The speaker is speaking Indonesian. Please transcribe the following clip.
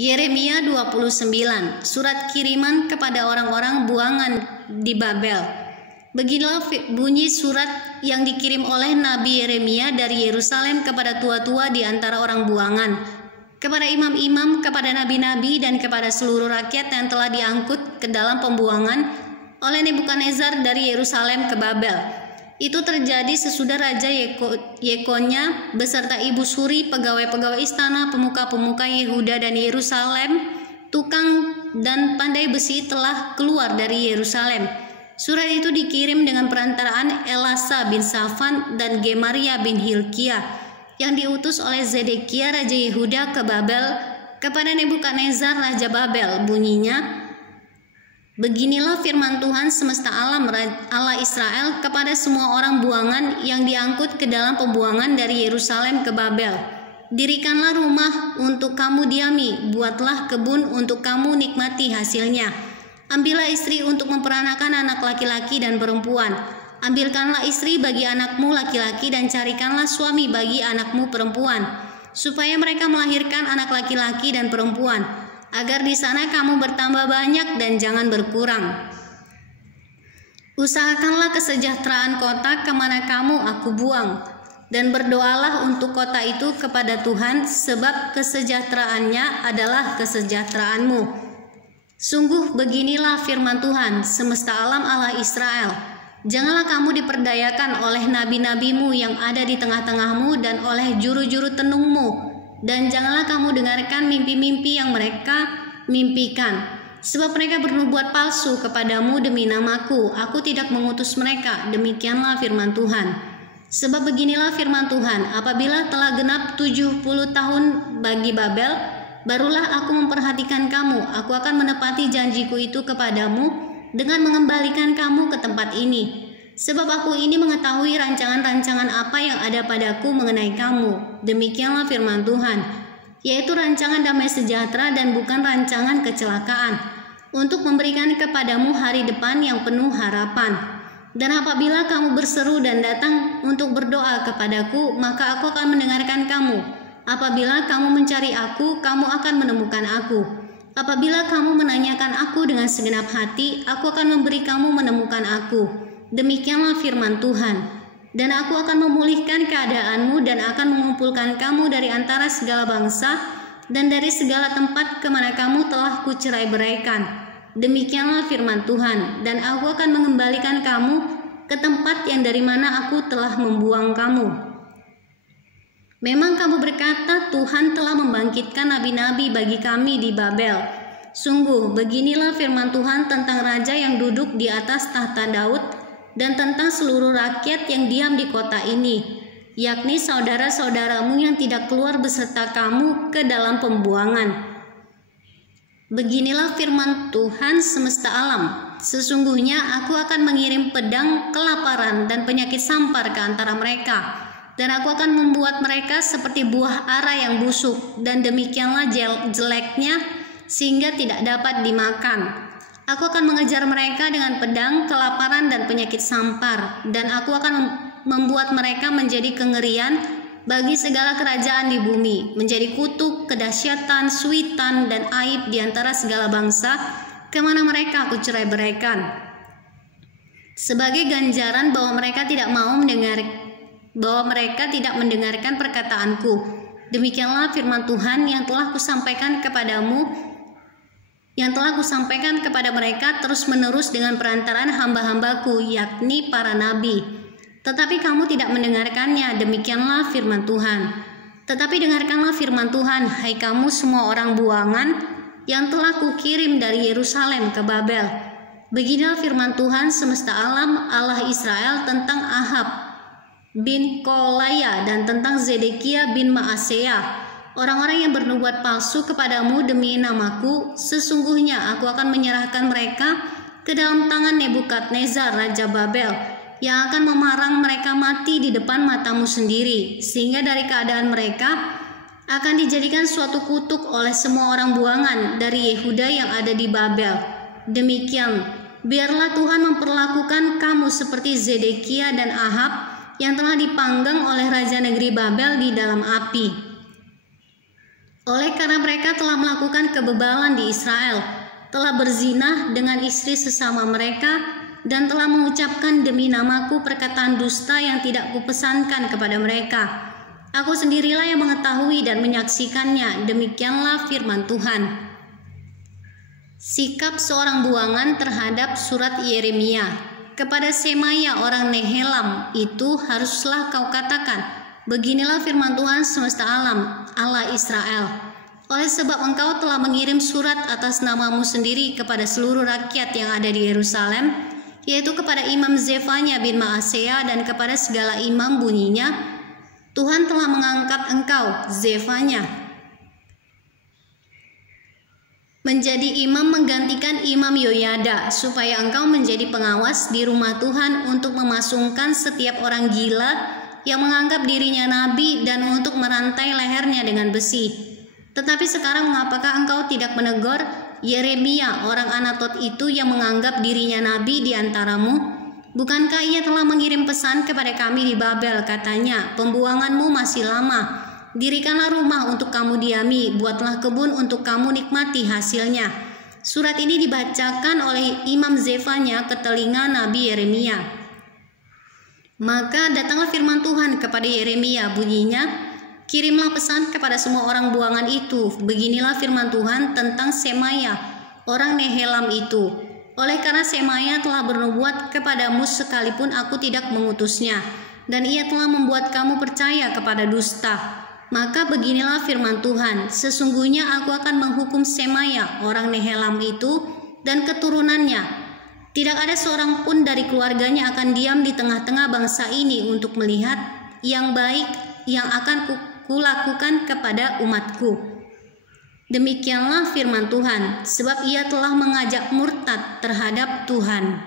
Yeremia 29, surat kiriman kepada orang-orang buangan di Babel. Beginilah bunyi surat yang dikirim oleh Nabi Yeremia dari Yerusalem kepada tua-tua di antara orang buangan, kepada imam-imam, kepada nabi-nabi, dan kepada seluruh rakyat yang telah diangkut ke dalam pembuangan oleh Nebukadnezar dari Yerusalem ke Babel. Itu terjadi sesudah Raja Yekonya beserta ibu suri, pegawai-pegawai istana, pemuka-pemuka Yehuda dan Yerusalem, tukang dan pandai besi telah keluar dari Yerusalem. Surat itu dikirim dengan perantaraan Elasa bin Safan dan Gemaria bin Hilkia yang diutus oleh Zedekia Raja Yehuda ke Babel kepada Nebukadnezar Raja Babel. Bunyinya, beginilah firman Tuhan semesta alam Allah Israel kepada semua orang buangan yang diangkut ke dalam pembuangan dari Yerusalem ke Babel. Dirikanlah rumah untuk kamu diami, buatlah kebun untuk kamu nikmati hasilnya. Ambillah istri untuk memperanakan anak laki-laki dan perempuan. Ambilkanlah istri bagi anakmu laki-laki dan carikanlah suami bagi anakmu perempuan, supaya mereka melahirkan anak laki-laki dan perempuan, agar di sana kamu bertambah banyak dan jangan berkurang. Usahakanlah kesejahteraan kota kemana kamu aku buang, dan berdoalah untuk kota itu kepada Tuhan, sebab kesejahteraannya adalah kesejahteraanmu. Sungguh beginilah firman Tuhan semesta alam Allah Israel, janganlah kamu diperdayakan oleh nabi-nabimu yang ada di tengah-tengahmu dan oleh juru-juru tenungmu, dan janganlah kamu dengarkan mimpi-mimpi yang mereka mimpikan, sebab mereka bernubuat palsu kepadamu demi namaku. Aku tidak mengutus mereka. Demikianlah firman Tuhan. Sebab beginilah firman Tuhan, apabila telah genap 70 tahun bagi Babel, barulah aku memperhatikan kamu. Aku akan menepati janjiku itu kepadamu dengan mengembalikan kamu ke tempat ini. Sebab aku ini mengetahui rancangan-rancangan apa yang ada padaku mengenai kamu. Demikianlah firman Tuhan, yaitu rancangan damai sejahtera dan bukan rancangan kecelakaan, untuk memberikan kepadamu hari depan yang penuh harapan. Dan apabila kamu berseru dan datang untuk berdoa kepadaku, maka aku akan mendengarkan kamu. Apabila kamu mencari aku, kamu akan menemukan aku. Apabila kamu menanyakan aku dengan segenap hati, aku akan memberi kamu menemukan aku. Demikianlah firman Tuhan. Dan aku akan memulihkan keadaanmu dan akan mengumpulkan kamu dari antara segala bangsa dan dari segala tempat kemana kamu telah kucerai-beraikan. Demikianlah firman Tuhan. Dan aku akan mengembalikan kamu ke tempat yang dari mana aku telah membuang kamu. Memang kamu berkata, Tuhan telah membangkitkan nabi-nabi bagi kami di Babel. Sungguh, beginilah firman Tuhan tentang raja yang duduk di atas tahta Daud dan tentang seluruh rakyat yang diam di kota ini, yakni saudara-saudaramu yang tidak keluar beserta kamu ke dalam pembuangan. Beginilah firman Tuhan semesta alam. Sesungguhnya aku akan mengirim pedang, kelaparan, dan penyakit sampar ke antara mereka. Dan aku akan membuat mereka seperti buah ara yang busuk, dan demikianlah jeleknya sehingga tidak dapat dimakan. Aku akan mengejar mereka dengan pedang, kelaparan, dan penyakit sampar, dan aku akan membuat mereka menjadi kengerian bagi segala kerajaan di bumi, menjadi kutuk, kedahsyatan, suitan, dan aib di antara segala bangsa kemana mereka aku cerai-beraikan. Sebagai ganjaran bahwa mereka tidak mendengarkan perkataanku. Demikianlah firman Tuhan yang telah kusampaikan kepada mereka terus-menerus dengan perantaraan hamba-hambaku, yakni para nabi. Tetapi kamu tidak mendengarkannya. Demikianlah firman Tuhan. Tetapi dengarkanlah firman Tuhan, hai kamu semua orang buangan yang telah kukirim dari Yerusalem ke Babel. Beginilah firman Tuhan semesta alam Allah Israel tentang Ahab bin Kolaya dan tentang Zedekia bin Maaseya, orang-orang yang bernubuat palsu kepadamu demi namaku. Sesungguhnya aku akan menyerahkan mereka ke dalam tangan Nebukadnezar Raja Babel, yang akan memarang mereka mati di depan matamu sendiri, sehingga dari keadaan mereka akan dijadikan suatu kutuk oleh semua orang buangan dari Yehuda yang ada di Babel. Demikian, biarlah Tuhan memperlakukan kamu seperti Zedekia dan Ahab yang telah dipanggang oleh raja negeri Babel di dalam api. Oleh karena mereka telah melakukan kebebalan di Israel, telah berzina dengan istri sesama mereka, dan telah mengucapkan demi namaku perkataan dusta yang tidak kupesankan kepada mereka. Aku sendirilah yang mengetahui dan menyaksikannya, demikianlah firman Tuhan. Sikap seorang buangan terhadap surat Yeremia. Kepada Semaya orang Nehelam itu haruslah kau katakan, beginilah firman Tuhan semesta alam, Allah Israel. Oleh sebab engkau telah mengirim surat atas namamu sendiri kepada seluruh rakyat yang ada di Yerusalem, yaitu kepada Imam Zefanya bin Maaseya dan kepada segala imam, bunyinya, Tuhan telah mengangkat engkau, Zefanya, menjadi imam menggantikan Imam Yoyada, supaya engkau menjadi pengawas di rumah Tuhan untuk memasungkan setiap orang gila yang menganggap dirinya nabi dan untuk merantai lehernya dengan besi. Tetapi sekarang mengapakah engkau tidak menegur Yeremia orang Anatot itu yang menganggap dirinya nabi di antaramu? Bukankah ia telah mengirim pesan kepada kami di Babel, katanya, pembuanganmu masih lama. Dirikanlah rumah untuk kamu diami, buatlah kebun untuk kamu nikmati hasilnya. Surat ini dibacakan oleh Imam Zefanya ke telinga Nabi Yeremia. Maka datanglah firman Tuhan kepada Yeremia, bunyinya, kirimlah pesan kepada semua orang buangan itu. Beginilah firman Tuhan tentang Semaya, orang Nehelam itu. Oleh karena Semaya telah bernubuat kepadamu sekalipun aku tidak mengutusnya, dan ia telah membuat kamu percaya kepada dusta. Maka beginilah firman Tuhan, sesungguhnya aku akan menghukum Semaya, orang Nehelam itu, dan keturunannya. Tidak ada seorang pun dari keluarganya akan diam di tengah-tengah bangsa ini untuk melihat yang baik yang akan kulakukan kepada umatku. Demikianlah firman Tuhan, sebab ia telah mengajak murtad terhadap Tuhan.